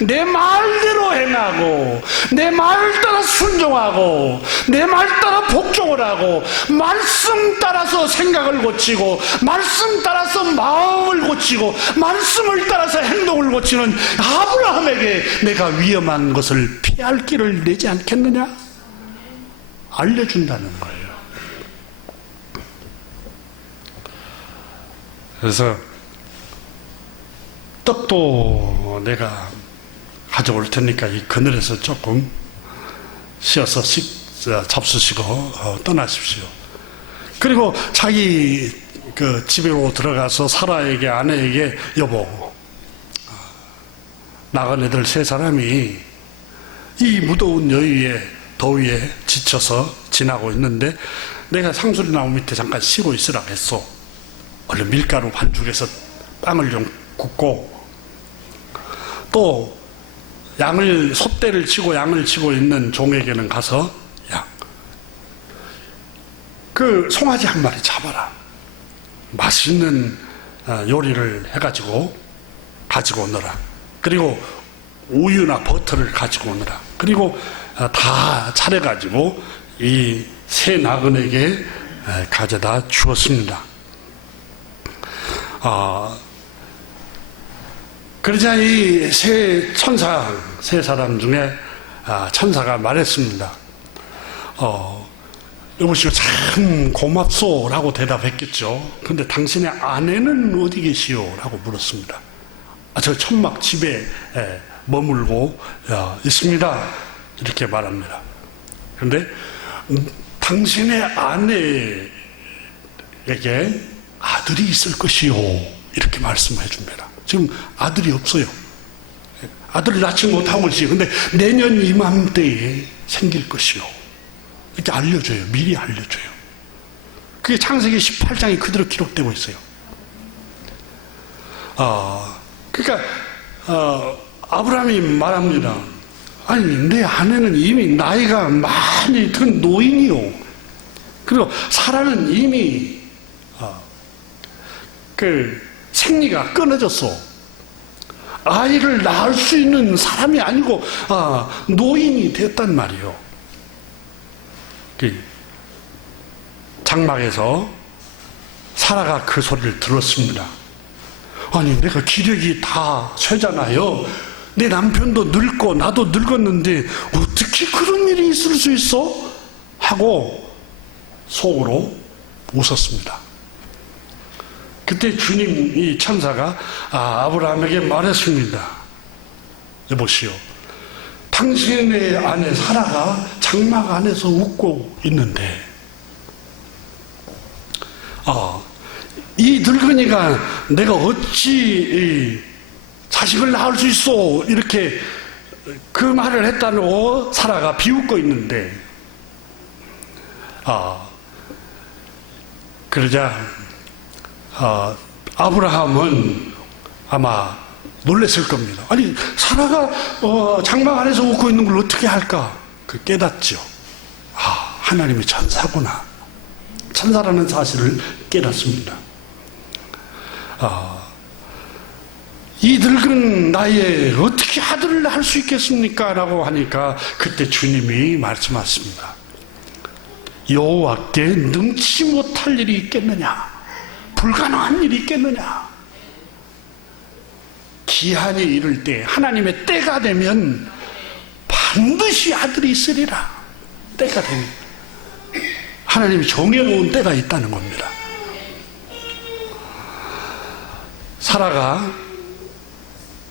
내 말대로 행하고 내 말 따라 순종하고 내 말 따라 복종을 하고 말씀 따라서 생각을 고치고 말씀 따라서 마음을 고치고 말씀을 따라서 행동을 고치는 아브라함에게 내가 위험한 것을 피할 길을 내지 않겠느냐? 알려준다는 거예요. 그래서 떡도 내가 가져올 테니까 이 그늘에서 조금 쉬어서 잡수시고 떠나십시오. 그리고 자기 그 집으로 들어가서 사라에게 아내에게 여보, 나그네들 세 사람이 이 무더운 여위에 더위에 지쳐서 지나고 있는데 내가 상수리 나무 밑에 잠깐 쉬고 있으라 했어. 얼른 밀가루 반죽해서 빵을 좀 굽고 또 솥대를 치고 양을 치고 있는 종에게는 가서 그 송아지 한 마리 잡아라. 맛있는 요리를 해가지고 가지고 오너라. 그리고 우유나 버터를 가지고 오너라. 그리고 다 차려가지고 이 새 나그네에게 가져다 주었습니다. 그러자 이 세 사람 중에 천사가 말했습니다. 여보시오, 참 고맙소 라고 대답했겠죠. 그런데 당신의 아내는 어디 계시오? 라고 물었습니다. 저 천막 집에 머물고 있습니다. 이렇게 말합니다. 그런데 당신의 아내에게 아들이 있을 것이요. 이렇게 말씀해 줍니다. 지금 아들이 없어요. 아들을 낳지 못하고 있어요. 근데 내년 이맘때에 생길 것이요. 이렇게 알려줘요. 미리 알려줘요. 그게 창세기 18장에 그대로 기록되고 있어요. 그러니까 아브라함이 말합니다. 아니, 내 아내는 이미 나이가 많이 든 노인이요. 그리고 사라는 이미 그 생리가 끊어졌어. 아이를 낳을 수 있는 사람이 아니고 노인이 됐단 말이에요. 장막에서 사라가 그 소리를 들었습니다. 아니, 내가 기력이 다 쇠잖아요. 내 남편도 늙고 나도 늙었는데 어떻게 그런 일이 있을 수 있어? 하고 속으로 웃었습니다. 그때 주님, 이 천사가 아브라함에게 말했습니다. 여보시오, 당신의 아내 사라가 장막 안에서 웃고 있는데 이 늙은이가 내가 어찌 자식을 낳을 수 있어? 이렇게 그 말을 했다고 사라가 비웃고 있는데 그러자 아브라함은 아마 놀랬을 겁니다. 아니, 사라가 장막 안에서 웃고 있는 걸 어떻게 할까? 그 깨닫죠. 아, 하나님이 천사구나. 천사라는 사실을 깨닫습니다. 이 늙은 나이에 어떻게 아들을 낳을 수 있겠습니까? 라고 하니까 그때 주님이 말씀하십니다. 여호와께 능치 못할 일이 있겠느냐? 불가능한 일이 있겠느냐? 기한이 이를 때, 하나님의 때가 되면 반드시 아들이 있으리라. 때가 되면 하나님이 정해놓은 때가 있다는 겁니다. 사라가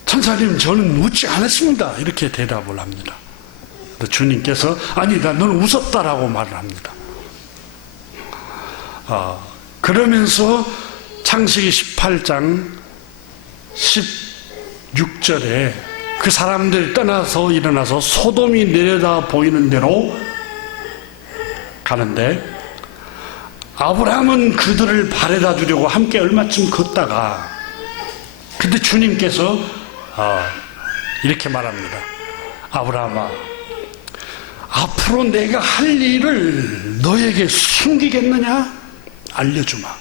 천사님, 저는 웃지 않았습니다. 이렇게 대답을 합니다. 주님께서 아니다, 너는 웃었다라고 말을 합니다. 그러면서 창세기 18장 16절에 그 사람들이 떠나서 일어나서 소돔이 내려다 보이는 대로 가는데, 아브라함은 그들을 바래다 주려고 함께 얼마쯤 걷다가, 그때 주님께서 이렇게 말합니다. 아브라함아, 앞으로 내가 할 일을 너에게 숨기겠느냐? 알려주마.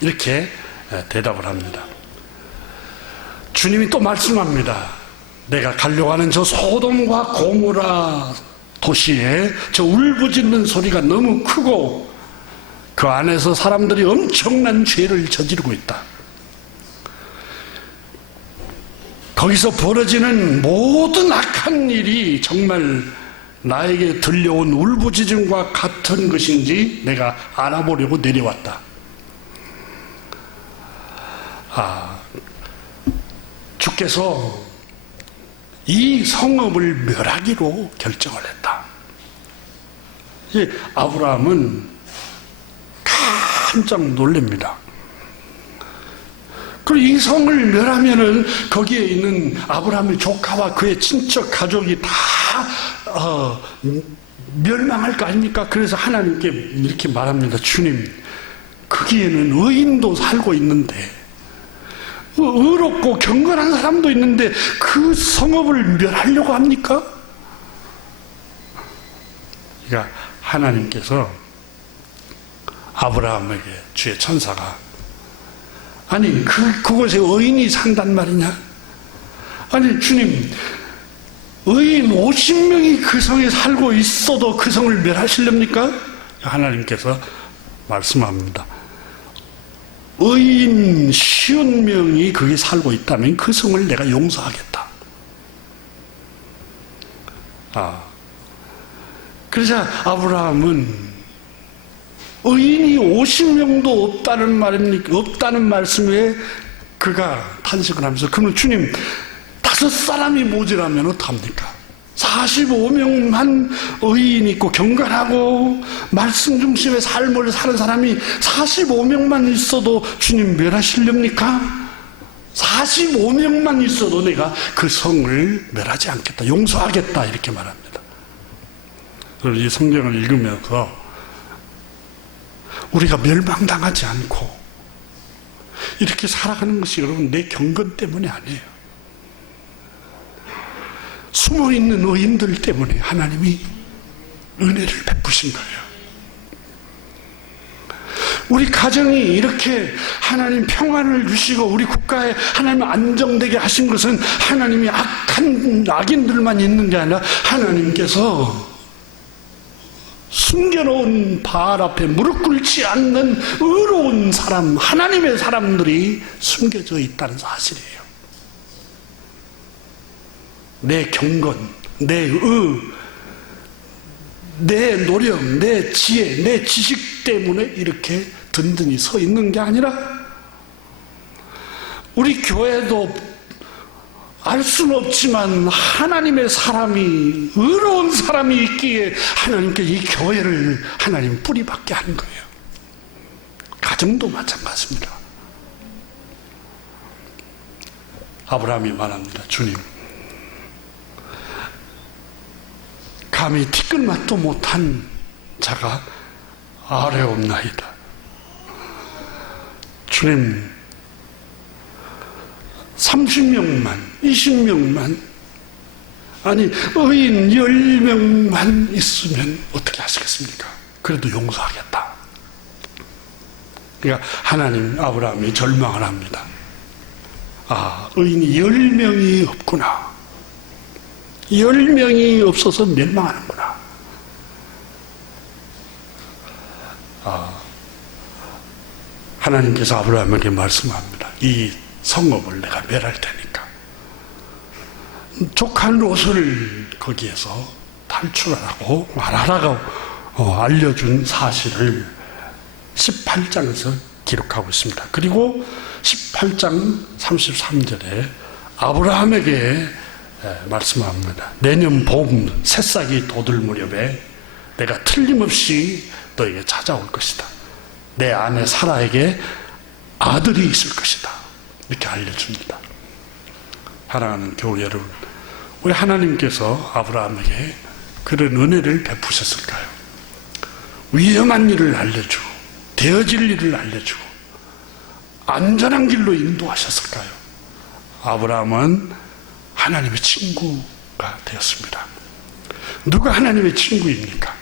이렇게 대답을 합니다. 주님이 또 말씀합니다. 내가 가려고 하는 저 소돔과 고모라 도시에 저 울부짖는 소리가 너무 크고 그 안에서 사람들이 엄청난 죄를 저지르고 있다. 거기서 벌어지는 모든 악한 일이 정말 나에게 들려온 울부짖음과 같은 것인지 내가 알아보려고 내려왔다. 주께서 이 성읍을 멸하기로 결정을 했다. 아브라함은 깜짝 놀랍니다. 그리고 이 성을 멸하면은 거기에 있는 아브라함의 조카와 그의 친척 가족이 다 멸망할 거 아닙니까? 그래서 하나님께 이렇게 말합니다. 주님, 거기에는 의인도 살고 있는데, 의롭고 경건한 사람도 있는데 그 성읍을 멸하려고 합니까? 그러니까 하나님께서 아브라함에게 주의 천사가, 아니 그곳에 의인이 산단 말이냐? 아니 주님, 의인 50명이 그 성에 살고 있어도 그 성을 멸하시렵니까? 하나님께서 말씀합니다. 의인 50명이 거기 살고 있다면 그 성을 내가 용서하겠다. 그래서 아브라함은 의인이 50명도 없다는 말입니까? 없다는 말씀에 그가 탄식을 하면서, 그러면 주님, 5사람이 모자라면 어떡합니까? 45명만 의인이 있고 경건하고 말씀 중심의 삶을 사는 사람이 45명만 있어도 주님 멸하시렵니까? 45명만 있어도 내가 그 성을 멸하지 않겠다, 용서하겠다, 이렇게 말합니다. 그래서 이 성경을 읽으면서 우리가 멸망당하지 않고 이렇게 살아가는 것이 여러분 내 경건 때문이 아니에요. 숨어있는 의인들 때문에 하나님이 은혜를 베푸신 거예요. 우리 가정이 이렇게 하나님 평안을 주시고 우리 국가에 하나님 안정되게 하신 것은 하나님이 악한 악인들만 있는 게 아니라 하나님께서 숨겨놓은 바알 앞에 무릎 꿇지 않는 의로운 사람, 하나님의 사람들이 숨겨져 있다는 사실이에요. 내 경건, 내 노력, 내 지혜, 내 지식 때문에 이렇게 든든히 서 있는 게 아니라, 우리 교회도 알 수는 없지만 하나님의 사람이, 의로운 사람이 있기에 하나님께 이 교회를 하나님 뿌리박게 하는 거예요. 가정도 마찬가지입니다. 아브라함이 말합니다. 주님, 감히 티끌맛도 못한 자가 아래옵나이다. 주님, 30명만, 20명만, 아니 의인 10명만 있으면 어떻게 하시겠습니까? 그래도 용서하겠다. 그러니까 하나님, 아브라함이 절망을 합니다. 아, 의인이 10명이 없구나. 10명이 없어서 멸망하는구나. 하나님께서 아브라함에게 말씀합니다. 이 성읍을 내가 멸할 테니까 조카 롯을 거기에서 탈출하라고 말하라고 알려준 사실을 18장에서 기록하고 있습니다. 그리고 18장 33절에 아브라함에게 말씀합니다. 내년 봄 새싹이 돋을 무렵에 내가 틀림없이 너에게 찾아올 것이다. 내 아내 사라에게 아들이 있을 것이다. 이렇게 알려줍니다. 사랑하는 교우 여러분, 왜 하나님께서 아브라함에게 그런 은혜를 베푸셨을까요? 위험한 일을 알려주고 되어질 일을 알려주고 안전한 길로 인도하셨을까요? 아브라함은 하나님의 친구가 되었습니다. 누가 하나님의 친구입니까?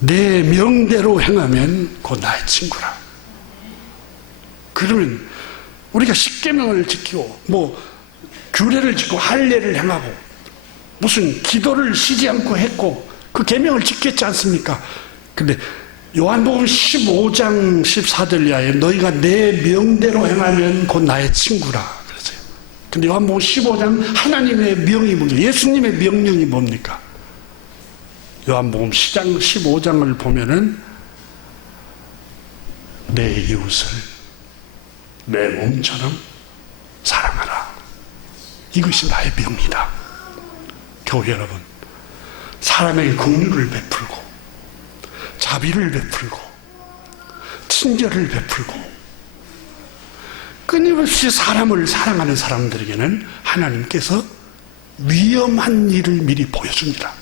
내 명대로 행하면 곧 나의 친구라. 그러면 우리가 십계명을 지키고 규례를 지키고 할례를 행하고 무슨 기도를 쉬지 않고 했고 그 계명을 지켰지 않습니까? 근데 요한복음 15장 14절 이하에 너희가 내 명대로 행하면 곧 나의 친구라 그랬어요. 근데 요한복음 15장 하나님의 명이 뭡니까? 예수님의 명령이 뭡니까? 요한복음 15장을 보면은 내 이웃을 내 몸처럼 사랑하라. 이것이 나의 명이다. 교회 여러분, 사람에게 긍휼을 베풀고 자비를 베풀고 친절을 베풀고 끊임없이 사람을 사랑하는 사람들에게는 하나님께서 위험한 일을 미리 보여줍니다.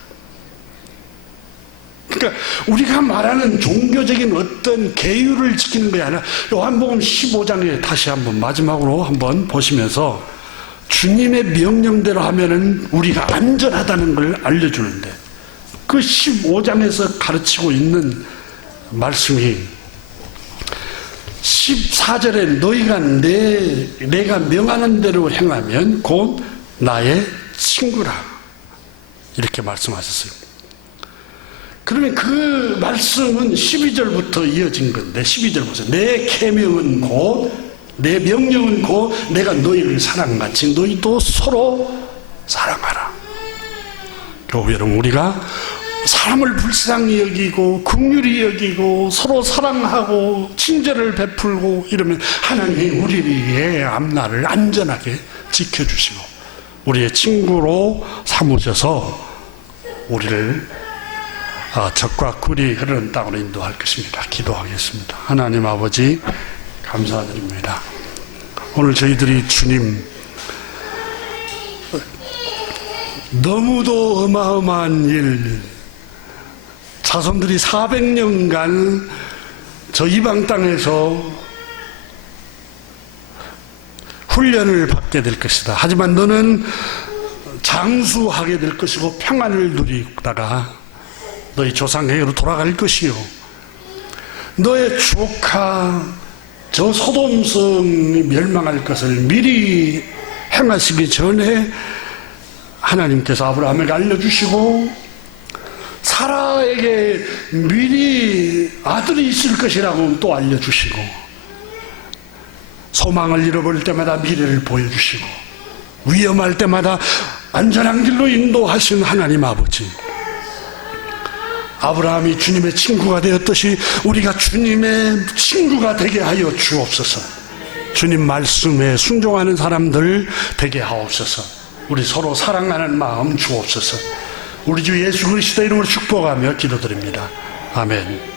그러니까 우리가 말하는 종교적인 어떤 계율을 지키는 게 아니라 요한복음 15장에 다시 한번 마지막으로 한번 보시면서 주님의 명령대로 하면은 우리가 안전하다는 걸 알려주는데 그 15장에서 가르치고 있는 말씀이 14절에 너희가 내가 명하는 대로 행하면 곧 나의 친구라 이렇게 말씀하셨어요. 그러면 그 말씀은 12절부터 이어진 건데 12절 보세요. 내 계명은 곧 내 명령은 곧 내가 너희를 사랑같이 너희도 서로 사랑하라. 교회 여러분, 우리가 사람을 불쌍히 여기고 긍휼히 여기고 서로 사랑하고 친절을 베풀고 이러면 하나님이 우리의 앞날을 안전하게 지켜주시고 우리의 친구로 삼으셔서 우리를 적과 꿀이 흐르는 땅으로 인도할 것입니다. 기도하겠습니다. 하나님 아버지 감사드립니다. 오늘 저희들이 주님 너무도 어마어마한 일, 자손들이 400년간 저 이방 땅에서 훈련을 받게 될 것이다. 하지만 너는 장수하게 될 것이고 평안을 누리다가 너희 조상에게로 돌아갈 것이요, 너의 조카 저 소돔성이 멸망할 것을 미리 행하시기 전에 하나님께서 아브라함에게 알려주시고 사라에게 미리 아들이 있을 것이라고 또 알려주시고 소망을 잃어버릴 때마다 미래를 보여주시고 위험할 때마다 안전한 길로 인도하신 하나님 아버지, 아브라함이 주님의 친구가 되었듯이 우리가 주님의 친구가 되게 하여 주옵소서. 주님 말씀에 순종하는 사람들 되게 하옵소서. 우리 서로 사랑하는 마음 주옵소서. 우리 주 예수 그리스도 이름으로 축복하며 기도드립니다. 아멘.